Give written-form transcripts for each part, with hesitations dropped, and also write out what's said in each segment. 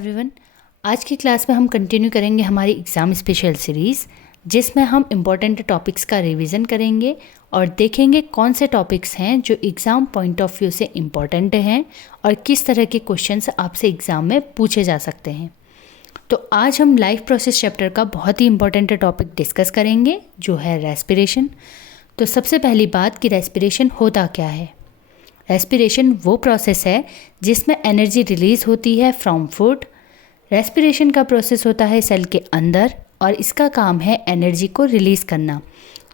Everyone, आज की class में हम कंटिन्यू करेंगे हमारी एग्ज़ाम स्पेशल सीरीज़, जिसमें हम इम्पॉर्टेंट टॉपिक्स का रिवीजन करेंगे और देखेंगे कौन से टॉपिक्स हैं जो एग्ज़ाम पॉइंट ऑफ व्यू से इम्पॉर्टेंट हैं और किस तरह के क्वेश्चंस आपसे एग्ज़ाम में पूछे जा सकते हैं। तो आज हम लाइफ प्रोसेस चैप्टर का बहुत ही इम्पॉर्टेंट टॉपिक डिस्कस करेंगे, जो है रेस्पिरेशन। तो सबसे पहली बात कि रेस्पिरेशन होता क्या है। रेस्पिरेशन वो प्रोसेस है जिसमें एनर्जी रिलीज़ होती है फ्रॉम फूड। रेस्पिरेशन का प्रोसेस होता है सेल के अंदर और इसका काम है एनर्जी को रिलीज़ करना।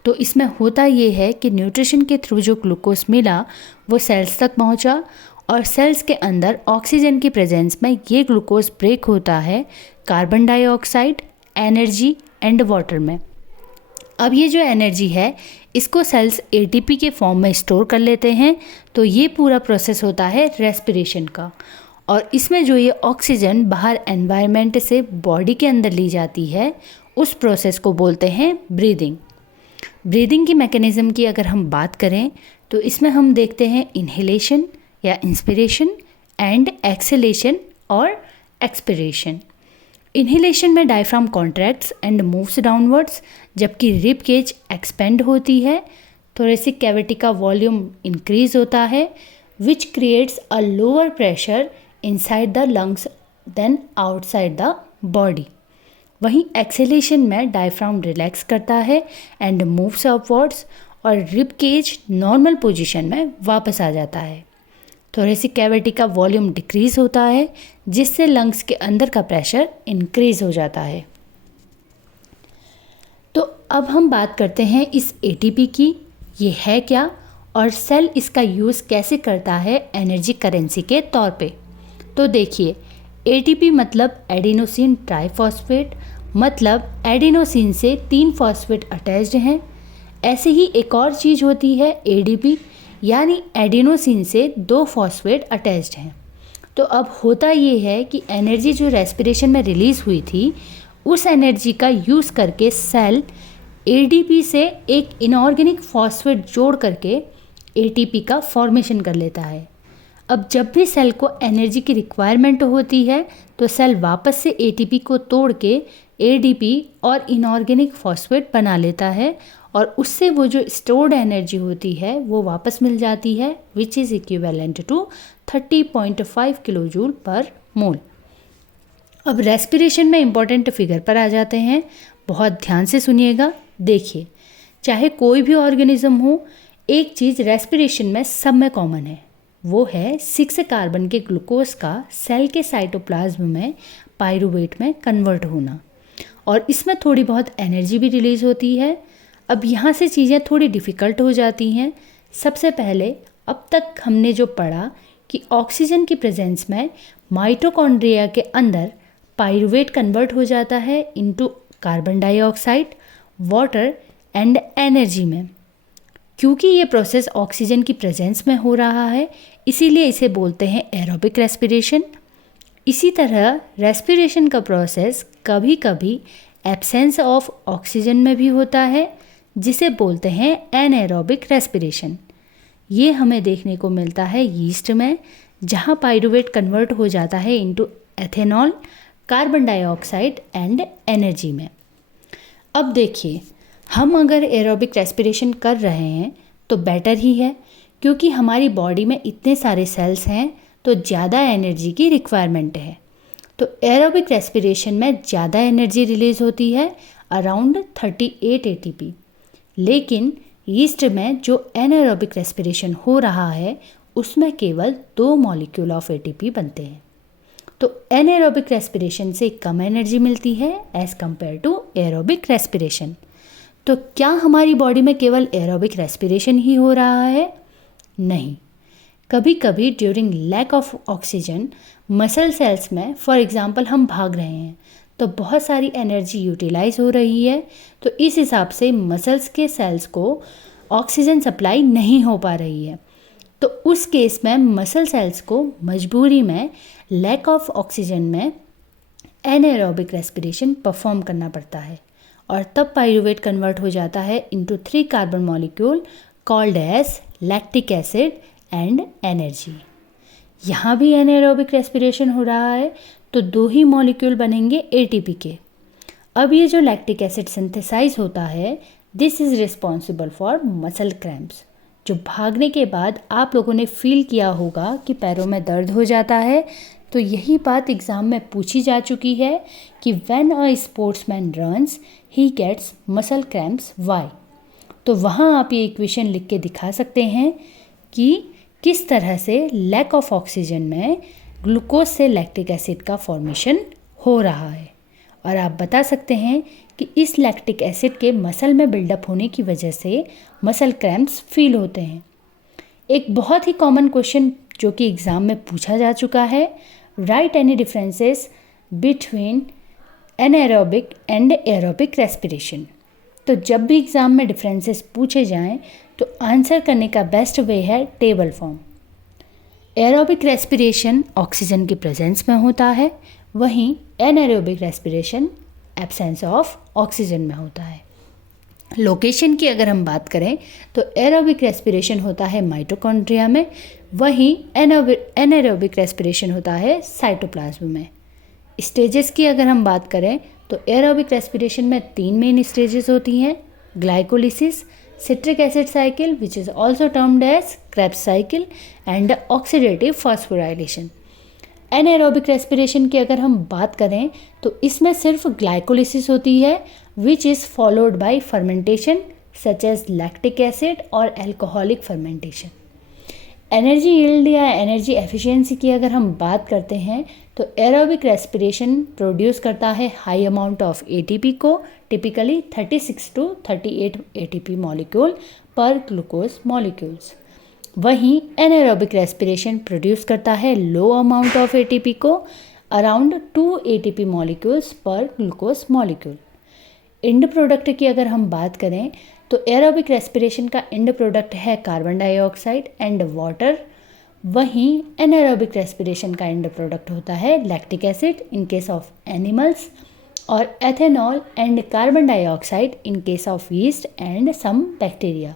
तो इसमें होता ये है कि न्यूट्रिशन के थ्रू जो ग्लूकोज मिला वो सेल्स तक पहुंचा और सेल्स के अंदर ऑक्सीजन की प्रेजेंस में ये ग्लूकोज ब्रेक होता है carbon dioxide, energy and water में। अब ये जो एनर्जी है इसको सेल्स एटीपी के फॉर्म में स्टोर कर लेते हैं। तो ये पूरा प्रोसेस होता है रेस्पिरेशन का। और इसमें जो ये ऑक्सीजन बाहर एनवायरनमेंट से बॉडी के अंदर ली जाती है, उस प्रोसेस को बोलते हैं ब्रीदिंग। ब्रीदिंग की मैकेनिज़्म की अगर हम बात करें तो इसमें हम देखते हैं इन्हेलेशन या इंस्पिरेशन एंड एक्सहेलेशन और एक्सपिरेशन। इन्हेलेशन में diaphragm contracts and moves downwards, जबकि रिब केज एक्सपेंड होती है। थोरेसिक कैविटी का वॉल्यूम इंक्रीज होता है which creates a lower pressure inside the lungs than outside the body. वहीं एक्सहेलेशन में डायफ्राम रिलैक्स करता है एंड मूव्स अपवर्ड्स और रिब केज नॉर्मल पोजीशन में वापस आ जाता है। थोरेसिक कैविटी का वॉल्यूम डिक्रीज होता है जिससे लंग्स के अंदर का प्रेशर इंक्रीज हो जाता है। तो अब हम बात करते हैं इस एटीपी की, ये है क्या और सेल इसका यूज़ कैसे करता है एनर्जी करेंसी के तौर पे। तो देखिए, एटीपी मतलब एडिनोसिन ट्राइफॉस्फेट, मतलब एडिनोसिन से 3 फॉस्फेट अटैच्ड हैं। ऐसे ही एक और चीज़ होती है एडीपी, यानी एडिनोसिन से 2 फॉस्फेट अटैच्ड हैं। तो अब होता ये है कि एनर्जी जो रेस्पिरेशन में रिलीज़ हुई थी, उस एनर्जी का यूज़ करके सेल एडीपी से एक इनऑर्गेनिक फॉस्फेट जोड़ करके एटीपी का फॉर्मेशन कर लेता है। अब जब भी सेल को एनर्जी की रिक्वायरमेंट होती है तो सेल वापस से एटीपी को तोड़ के एडीपी और इनऑर्गेनिक फॉस्फेट बना लेता है और उससे वो जो स्टोर्ड एनर्जी होती है वो वापस मिल जाती है, which is equivalent to 30.5 kilojoule per mole. अब रेस्पिरेशन में इम्पॉर्टेंट फिगर पर आ जाते हैं, बहुत ध्यान से सुनिएगा। देखिए, चाहे कोई भी ऑर्गेनिज्म हो, एक चीज़ रेस्पिरेशन में सब में कॉमन है, वो है 6 कार्बन के ग्लूकोज का सेल के साइटोप्लाज्म में पाइरूवेट में कन्वर्ट होना, और इसमें थोड़ी बहुत एनर्जी भी रिलीज़ होती है। अब यहाँ से चीज़ें थोड़ी डिफ़िकल्ट हो जाती हैं। सबसे पहले अब तक हमने जो पढ़ा कि ऑक्सीजन की प्रेजेंस में माइटोकॉन्ड्रिया के अंदर पाइरूवेट कन्वर्ट हो जाता है into carbon dioxide, water and energy में। क्योंकि ये प्रोसेस ऑक्सीजन की प्रेजेंस में हो रहा है, इसीलिए इसे बोलते हैं एरोबिक रेस्पिरेशन। इसी तरह रेस्पिरेशन का प्रोसेस कभी कभी एब्सेंस ऑफ ऑक्सीजन में भी होता है, जिसे बोलते हैं एनएरोबिक रेस्पिरेशन। ये हमें देखने को मिलता है यीस्ट में, जहाँ पाइरूवेट कन्वर्ट हो जाता है into ethanol, carbon dioxide and energy में। अब देखिए, हम अगर एरोबिक रेस्पिरेशन कर रहे हैं तो बेटर ही है, क्योंकि हमारी बॉडी में इतने सारे सेल्स हैं तो ज़्यादा एनर्जी की रिक्वायरमेंट है। तो एरोबिक रेस्पिरेशन में ज़्यादा एनर्जी रिलीज़ होती है, अराउंड 38 एटीपी। लेकिन यीस्ट में जो एनारोबिक रेस्पिरेशन हो रहा है उसमें केवल 2 मॉलिक्यूल ऑफ एटीपी बनते हैं। तो एनारोबिक रेस्पिरेशन से कम एनर्जी मिलती है as compare to aerobic respiration. तो क्या हमारी बॉडी में केवल एरोबिक रेस्पिरेशन ही हो रहा है? नहीं, कभी कभी during lack of oxygen muscle cells में, फॉर एग्जांपल हम भाग रहे हैं तो बहुत सारी एनर्जी यूटिलाइज हो रही है, तो इस हिसाब से मसल्स के सेल्स को ऑक्सीजन सप्लाई नहीं हो पा रही है। तो उस केस में मसल सेल्स को मजबूरी में लैक ऑफ ऑक्सीजन में एनाएरोबिक रेस्पिरेशन परफॉर्म करना पड़ता है, और तब पाइरूवेट कन्वर्ट हो जाता है into 3 carbon molecule called as lactic acid and energy. यहाँ भी एनाएरोबिक रेस्पिरेशन हो रहा है, तो 2 ही मॉलिक्यूल बनेंगे एटीपी के। अब ये जो लैक्टिक एसिड सिंथेसाइज होता है, this is responsible for muscle cramps. जो भागने के बाद आप लोगों ने फील किया होगा कि पैरों में दर्द हो जाता है, तो यही बात एग्ज़ाम में पूछी जा चुकी है कि when a sportsman runs he gets muscle cramps why. तो वहाँ आप ये इक्वेशन लिख के दिखा सकते हैं कि किस तरह से लैक ऑफ ऑक्सीजन में ग्लूकोज से लैक्टिक एसिड का फॉर्मेशन हो रहा है, और आप बता सकते हैं कि इस लैक्टिक एसिड के मसल में बिल्डअप होने की वजह से मसल क्रैम्प्स फील होते हैं। एक बहुत ही कॉमन क्वेश्चन जो कि एग्ज़ाम में पूछा जा चुका है, write any differences between anaerobic and aerobic respiration. तो जब भी एग्ज़ाम में डिफरेंसेस पूछे जाएं तो आंसर करने का बेस्ट वे है table form. Aerobic respiration oxygen की प्रेजेंस में होता है, वहीं एनाएरोबिक रेस्पिरेशन एब्सेंस ऑफ ऑक्सीजन में होता है। लोकेशन की अगर हम बात करें तो एरोबिक रेस्पिरेशन होता है माइटोकॉन्ड्रिया में, वहीं एनाएरोबिक रेस्पिरेशन होता है साइटोप्लाज्म में। स्टेजेस की अगर हम बात करें तो एरोबिक रेस्पिरेशन में 3 मेन स्टेजेस होती हैं, glycolysis, citric acid cycle which is also termed as Krebs cycle and oxidative phosphorylation। Anaerobic respiration की अगर हम बात करें तो इसमें सिर्फ ग्लाइकोलिसिस होती है which is followed by fermentation such as lactic acid और एल्कोहलिक फर्मेंटेशन। एनर्जी यील्ड या एनर्जी एफिशिएंसी की अगर हम बात करते हैं तो एरोबिक रेस्पिरेशन प्रोड्यूस करता है हाई अमाउंट ऑफ एटीपी को, टिपिकली 36 to 38 एटीपी मॉलिक्यूल पर ग्लूकोज मॉलिक्यूल्स। वहीं एनाएरोबिक रेस्पिरेशन प्रोड्यूस करता है लो अमाउंट ऑफ एटीपी को, around 2 ATP molecules per glucose molecule. And product की अगर हम बात करें तो एरोबिक रेस्पिरेशन का एंड प्रोडक्ट है कार्बन डाइऑक्साइड एंड वाटर, वहीं एनाएरोबिक रेस्पिरेशन का एंड प्रोडक्ट होता है lactic acid in case of animals और ethanol and carbon dioxide in case of yeast and some bacteria.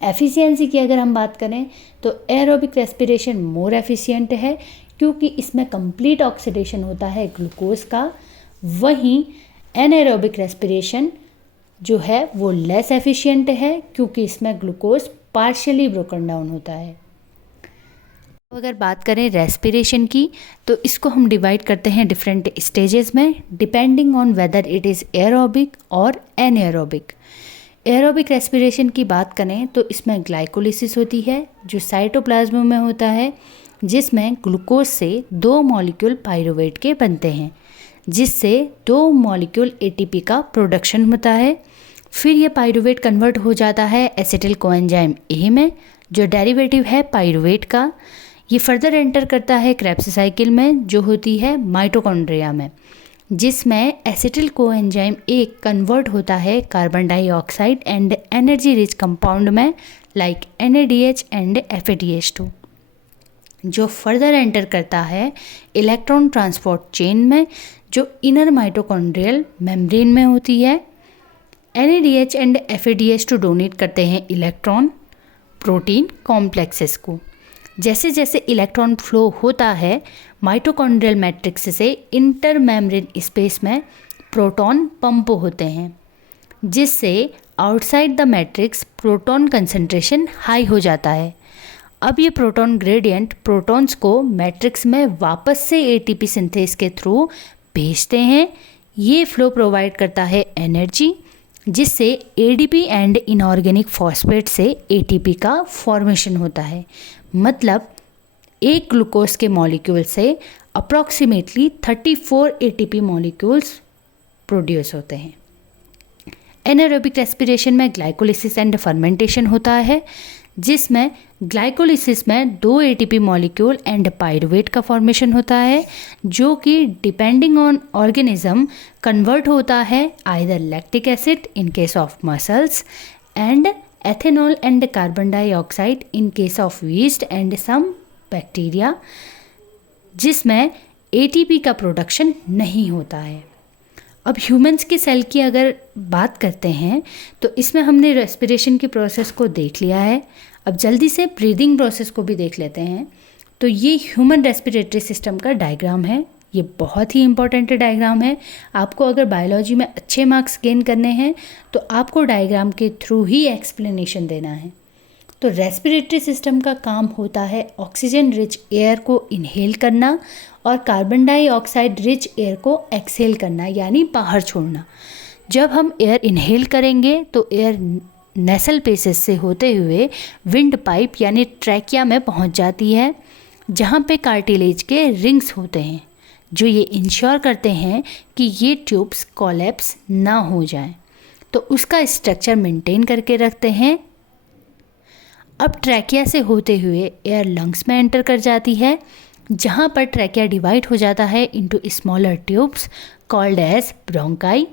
Efficiency की अगर हम बात करें तो एरोबिक रेस्पिरेशन मोर एफिशिएंट है क्योंकि इसमें कंप्लीट ऑक्सीडेशन होता है ग्लूकोज का, वहीं एनाएरोबिक रेस्पिरेशन जो है वो लेस एफिशिएंट है क्योंकि इसमें ग्लूकोज पार्शियली ब्रोकन डाउन होता है। अगर बात करें रेस्पिरेशन की तो इसको हम डिवाइड करते हैं डिफरेंट स्टेजेस में depending on whether it is aerobic और एनाएरोबिक। एरोबिक रेस्पिरेशन की बात करें तो इसमें ग्लाइकोलिसिस होती है जो साइटोप्लाज्म में होता है, जिसमें ग्लूकोज से 2 मॉलिक्यूल पाइरुवेट के बनते हैं जिससे 2 मॉलिक्यूल एटीपी का प्रोडक्शन होता है। फिर ये पाइरुवेट कन्वर्ट हो जाता है एसिटिल कोएंजाइम ए में जो डेरिवेटिव है पाइरुवेट का। ये फर्दर एंटर करता है क्रेब्स साइकिल में जो होती है माइटोकॉन्ड्रिया में, जिसमें एसिटिल कोएंजाइम ए कन्वर्ट होता है carbon dioxide and energy rich compound में लाइक NADH एंड FADH2, जो फर्दर एंटर करता है इलेक्ट्रॉन ट्रांसपोर्ट चेन में जो इनर माइटोकॉन्ड्रियल मेम्ब्रेन में होती है। NADH एंड FADH2 डोनेट करते हैं इलेक्ट्रॉन प्रोटीन कॉम्प्लेक्सेस को। जैसे जैसे इलेक्ट्रॉन फ्लो होता है माइटोकॉन्ड्रियल मैट्रिक्स से इंटर मेम्ब्रेन स्पेस में प्रोटॉन पंप होते हैं जिससे outside the matrix proton concentration high हो जाता है। अब ये प्रोटॉन ग्रेडियंट प्रोटॉन्स को मैट्रिक्स में वापस से एटीपी सिंथेस के थ्रू भेजते हैं। ये फ्लो प्रोवाइड करता है एनर्जी जिससे एडीपी एंड इनऑर्गेनिक फॉस्फेट से एटीपी का फॉर्मेशन होता है। मतलब एक ग्लूकोज के मॉलिक्यूल से अप्रॉक्सीमेटली 34 एटीपी मॉलिक्यूल्स प्रोड्यूस होते हैं। एनाएरोबिक रेस्पिरेशन में ग्लाइकोलिसिस एंड फर्मेंटेशन होता है जिसमें ग्लाइकोलिसिस में 2 एटीपी मॉलिक्यूल एंड पाइरुवेट का फॉर्मेशन होता है जो कि डिपेंडिंग ऑन ऑर्गेनिज्म कन्वर्ट होता है either lactic acid in case of muscles and ethanol and carbon dioxide in case of yeast and some bacteria, जिसमें एटीपी का प्रोडक्शन नहीं होता है। अब ह्यूमंस की सेल की अगर बात करते हैं तो इसमें हमने रेस्पिरेशन की प्रोसेस को देख लिया है। अब जल्दी से ब्रीदिंग प्रोसेस को भी देख लेते हैं। तो ये ह्यूमन रेस्पिरेटरी सिस्टम का डायग्राम है ये बहुत ही इंपॉर्टेंट डायग्राम है। आपको अगर बायोलॉजी में अच्छे मार्क्स गेन करने हैं तो आपको डायग्राम के थ्रू ही एक्सप्लेनेशन देना है। तो रेस्पिरेटरी सिस्टम का काम होता है ऑक्सीजन रिच एयर को इनहेल करना और कार्बन डाइऑक्साइड रिच एयर को एक्सहेल करना, यानी बाहर छोड़ना। जब हम एयर इनहेल करेंगे तो एयर नेसल पेसेस से होते हुए विंड पाइप यानी ट्रैकिया में पहुंच जाती है, जहां पे कार्टिलेज के रिंग्स होते हैं जो ये इंश्योर करते हैं कि ये ट्यूब्स कोलैप्स ना हो जाएं, तो उसका स्ट्रक्चर मेंटेन करके रखते हैं। अब ट्रैकिया से होते हुए एयर लंग्स में एंटर कर जाती है, जहां पर ट्रैकिया डिवाइड हो जाता है into smaller tubes called as bronchi.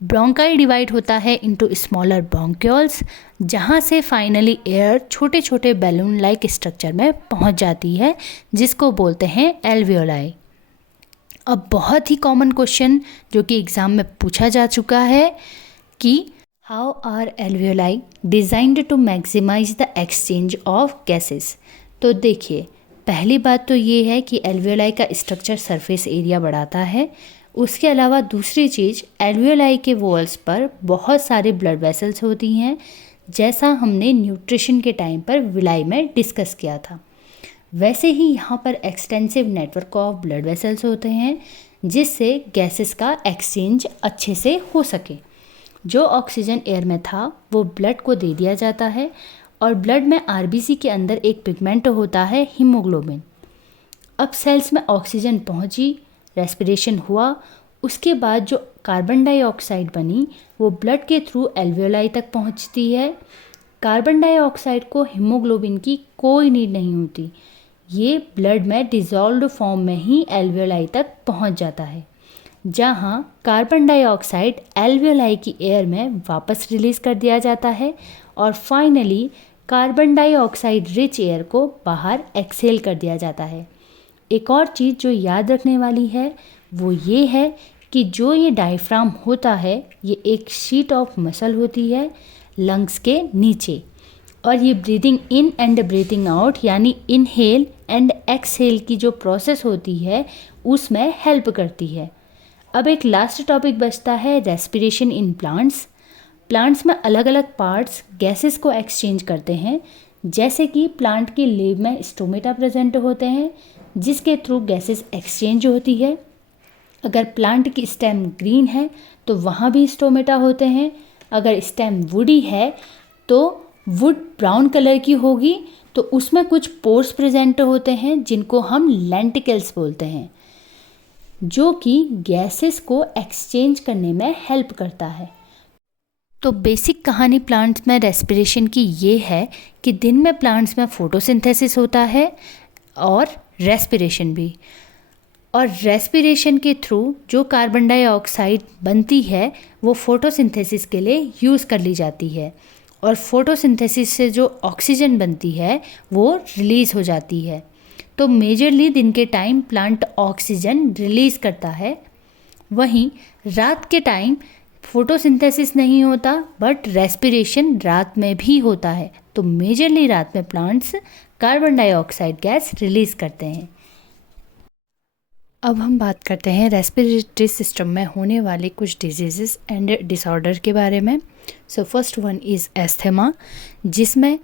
Bronchi divide होता है इनटू स्मॉलर ब्रोंक्यूल्स, जहां से फाइनली एयर छोटे छोटे बैलून लाइक स्ट्रक्चर में पहुंच जाती है, जिसको बोलते हैं एल्वियोलाई। अब बहुत ही कॉमन क्वेश्चन जो कि एग्ज़ाम में पूछा जा चुका है कि how are alveoli designed to maximise the exchange of gases. तो देखिए, पहली बात तो ये है कि एल्वियोलाई का स्ट्रक्चर सरफेस एरिया बढ़ाता है। उसके अलावा दूसरी चीज़, एल्वियोलाई के वॉल्स पर बहुत सारे ब्लड वेसल्स होती हैं, जैसा हमने न्यूट्रिशन के टाइम पर विलाई में डिस्कस किया था। वैसे ही यहाँ पर extensive network of blood vessels होते हैं, जिससे गैसेस का एक्सचेंज अच्छे से हो सके। जो ऑक्सीजन एयर में था वो ब्लड को दे दिया जाता है, और ब्लड में आरबीसी के अंदर एक पिगमेंट होता है हीमोग्लोबिन। अब सेल्स में ऑक्सीजन पहुंची, रेस्पिरेशन हुआ, उसके बाद जो कार्बन डाइऑक्साइड बनी वो ब्लड के थ्रू एल्वियोलाई तक पहुंचती है। कार्बन डाइऑक्साइड को हीमोग्लोबिन की कोई नीड नहीं होती, ये ब्लड में डिज़ोल्व्ड फॉर्म में ही एल्वियोलाई तक पहुंच जाता है, जहां कार्बन डाइऑक्साइड एल्वियोलाई की एयर में वापस रिलीज़ कर दिया जाता है, और finally carbon dioxide rich air को बाहर एक्सहेल कर दिया जाता है। एक और चीज़ जो याद रखने वाली है वो ये है कि जो ये डायफ्राम होता है ये एक शीट ऑफ मसल होती है लंग्स के नीचे, और ये breathing in and breathing out यानी इनहेल एंड एक्सहेल की जो प्रोसेस होती है उसमें हेल्प करती है। अब एक लास्ट टॉपिक बचता है रेस्पिरेशन इन प्लांट्स। प्लांट्स में अलग अलग पार्ट्स गैसेस को एक्सचेंज करते हैं, जैसे कि प्लांट के लीव में स्टोमेटा प्रेजेंट होते हैं, जिसके थ्रू गैसेस एक्सचेंज होती है। अगर प्लांट की स्टेम ग्रीन है तो वहाँ भी स्टोमेटा होते हैं। अगर स्टेम वुडी है तो वुड ब्राउन कलर की होगी, तो उसमें कुछ पोर्स प्रेजेंट होते हैं जिनको हम लेंटिकल्स बोलते हैं, जो कि गैसेस को एक्सचेंज करने में हेल्प करता है। तो बेसिक कहानी प्लांट्स में रेस्पिरेशन की ये है कि दिन में प्लांट्स में फोटोसिंथेसिस होता है और रेस्पिरेशन भी, और रेस्पिरेशन के थ्रू जो कार्बन डाइऑक्साइड बनती है वो फोटोसिंथेसिस के लिए यूज़ कर ली जाती है, और फोटोसिंथेसिस से जो ऑक्सीजन बनती है वो रिलीज़ हो जाती है। तो मेजरली दिन के टाइम प्लांट ऑक्सीजन रिलीज़ करता है, वहीं रात के टाइम फोटोसिंथेसिस नहीं होता बट रेस्पिरेशन रात में भी होता है। तो मेजरली रात में plants carbon dioxide gas release करते हैं। अब हम बात करते हैं रेस्पिरेटरी सिस्टम में होने वाले कुछ डिजीज़ एंड डिसऑर्डर के बारे में। So first one is asthma, जिसमें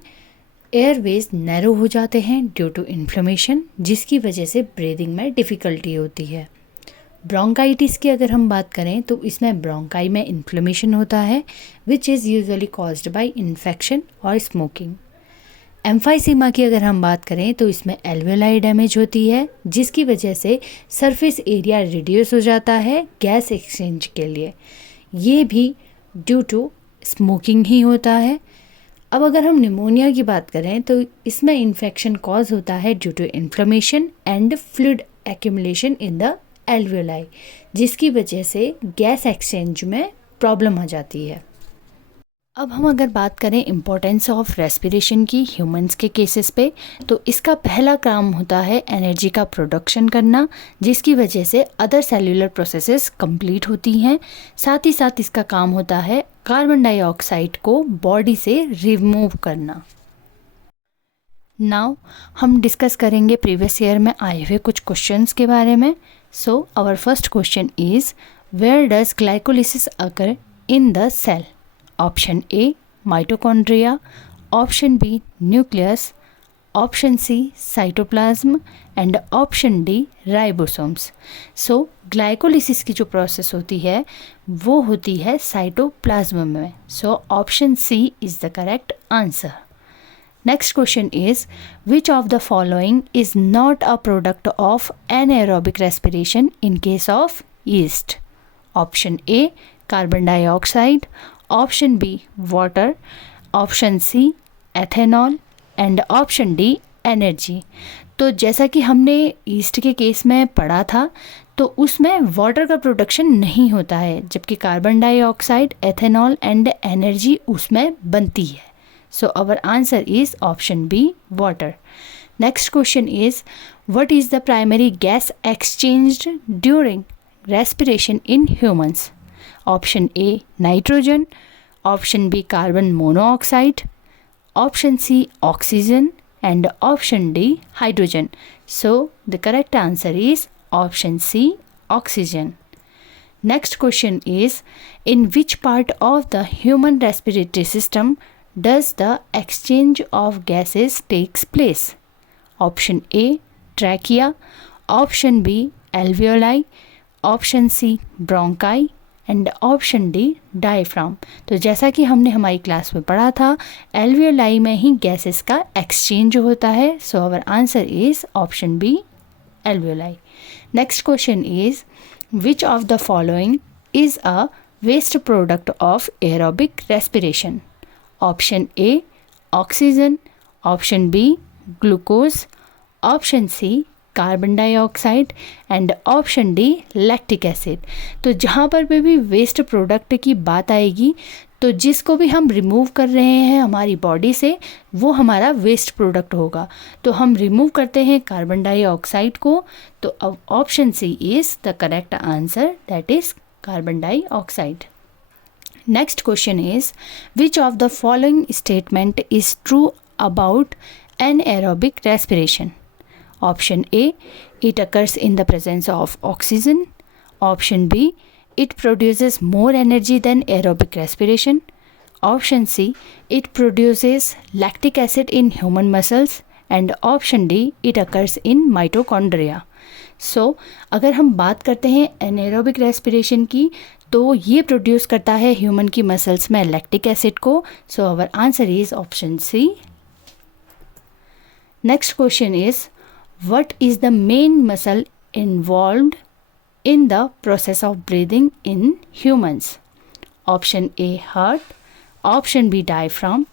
एयरवेज नैरो हो जाते हैं ड्यू टू इन्फ्लेमेशन, जिसकी वजह से ब्रीदिंग में डिफ़िकल्टी होती है। ब्रोंकाइटिस की अगर हम बात करें तो इसमें ब्रोंकाई में इन्फ्लेमेशन होता है which is usually caused by infection और स्मोकिंग। एम्फाइसीमा की अगर हम बात करें तो इसमें एल्वियोलाई डैमेज होती है, जिसकी वजह से सरफेस एरिया रिड्यूस हो जाता है गैस एक्सचेंज के लिए, ये भी ड्यू टू स्मोकिंग ही होता है। अब अगर हम निमोनिया की बात करें तो इसमें इन्फेक्शन कॉज होता है due to inflammation and fluid accumulation in the alveoli, जिसकी वजह से गैस एक्सचेंज में प्रॉब्लम आ जाती है। अब हम अगर बात करें इम्पोर्टेंस ऑफ रेस्पिरेशन की ह्यूमंस के केसेस पे, तो इसका पहला काम होता है एनर्जी का प्रोडक्शन करना, जिसकी वजह से अदर सेल्यूलर प्रोसेसेस कंप्लीट होती हैं। साथ ही साथ इसका काम होता है कार्बन डाइऑक्साइड को बॉडी से रिमूव करना। नाउ हम डिस्कस करेंगे प्रीवियस ईयर में आए हुए कुछ क्वेश्चंस के बारे में. So our first question is, where does glycolysis occur in the cell? Option A mitochondria, option B nucleus, option C cytoplasm and option D ribosomes. So glycolysis की जो प्रोसेस होती है वो होती है साइटोप्लाज्म में. So option C is the correct answer. Next question is, which of the following is not a product of anaerobic respiration in case of yeast? Option A carbon dioxide, option B water, option C ethanol and option D energy. तो जैसा कि हमने east के case में पढ़ा था तो उसमें वाटर का प्रोडक्शन नहीं होता है, जबकि carbon dioxide, ethanol and energy उसमें बनती है. So our answer is option B, water. Next question is, what is the primary gas exchanged during respiration in humans? Option A, nitrogen, option B, carbon monoxide, option C, oxygen and option D, hydrogen. So the correct answer is option C, oxygen. Next question is, in which part of the human respiratory system does the exchange of gases takes place? Option A trachea, option B alveoli, option C bronchi and option D diaphragm. तो जैसा कि हमने हमारी class में पढ़ा था, alveoli में ही gases का एक्सचेंज होता है. So our answer is option B alveoli. Next question is, which of the following is a waste product of aerobic respiration? Option A oxygen, option B glucose, option C carbon dioxide and option D lactic acid. तो जहाँ पर भी waste product की बात आएगी तो जिसको भी हम रिमूव कर रहे हैं हमारी बॉडी से वो हमारा वेस्ट प्रोडक्ट होगा. तो हम रिमूव करते हैं कार्बन डाइऑक्साइड को, तो अब option C is the correct answer, that is carbon dioxide. Next question is, which of the following statement is true about anaerobic respiration? Option A, it occurs in the presence of oxygen. Option B, it produces more energy than aerobic respiration. Option C, it produces lactic acid in human muscles. And option D, it occurs in mitochondria. So, अगर हम बात करते हैं एनाएरोबिक respiration की तो ये produce करता है ह्यूमन की मसल्स में लैक्टिक एसिड को. So our answer is option C. Next question is, what is the main muscle involved in the process of breathing in humans? Option A heart, option B diaphragm,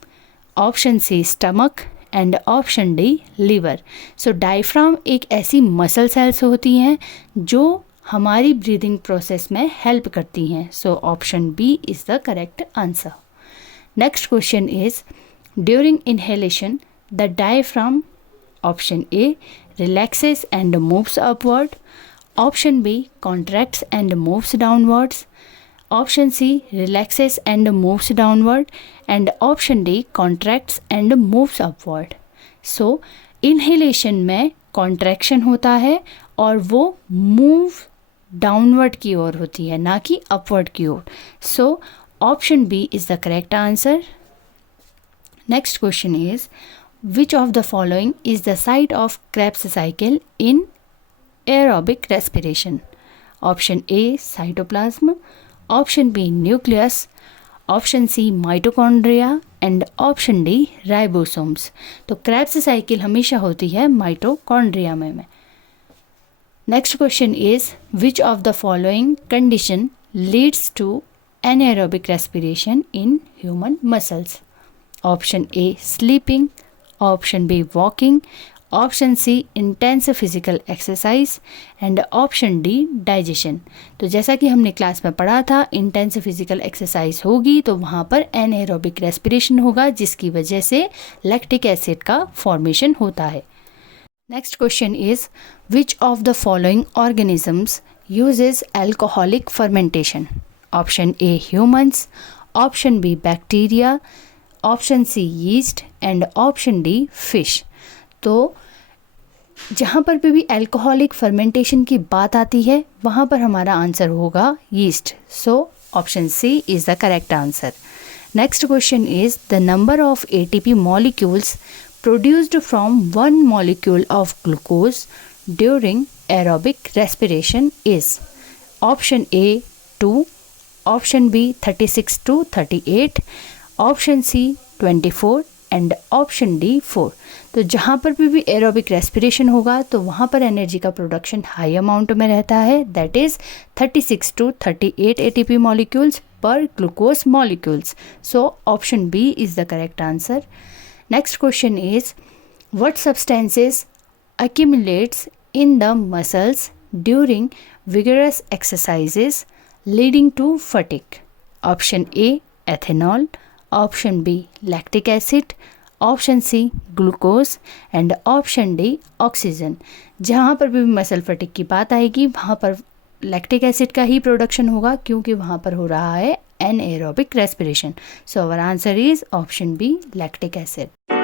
option C stomach and option D liver. So diaphragm एक ऐसी muscle cells होती हैं जो हमारी breathing process में help करती हैं. So option B is the correct answer. Next question is, during inhalation the diaphragm, option A relaxes and moves upward, option B contracts and moves downwards, option C relaxes and moves downward and option D contracts and moves upward. So inhalation में contraction होता है और वो move downward की ओर होती है, ना कि अपवर्ड की ओर. So option B is the correct answer. Next question is, which of the following is the site of Krebs cycle in aerobic respiration? Option A cytoplasm, option B nucleus, option C mitochondria and option D ribosomes. तो Krebs cycle हमेशा होती है mitochondria में. Next question is, which of the following condition leads to anaerobic respiration in human muscles? Option A sleeping, option B walking, option C intense physical exercise and option D digestion. तो जैसा कि हमने class में पढ़ा था, intense physical exercise होगी तो वहाँ पर एनाएरोबिक रेस्पिरेशन होगा जिसकी वजह से लैक्टिक एसिड का फॉर्मेशन होता है. Next question is, which of the following organisms uses alcoholic fermentation? Option A humans, option B bacteria, option C yeast and option D fish. तो जहाँ पर भी अल्कोहलिक फर्मेंटेशन की बात आती है वहाँ पर हमारा आंसर होगा yeast. So option C is the correct answer. Next question is the number of ATP molecules produced from one molecule of glucose during aerobic respiration is option A 2, option B 36 to 38, option C 24 and option D 4. तो जहाँ पर भी aerobic respiration होगा तो वहाँ पर energy का production high amount में रहता है, that is 36 to 38 ATP molecules per glucose molecules. So option B is the correct answer. Next question is, what substances accumulates in the muscles during vigorous exercises leading to fatigue? Option A ethanol, option B lactic acid, option C glucose and option D oxygen. जहाँ पर भी muscle फटिक की बात आएगी वहाँ पर lactic acid का ही production होगा क्योंकि वहाँ पर हो रहा है anaerobic respiration. So our answer is option B lactic acid.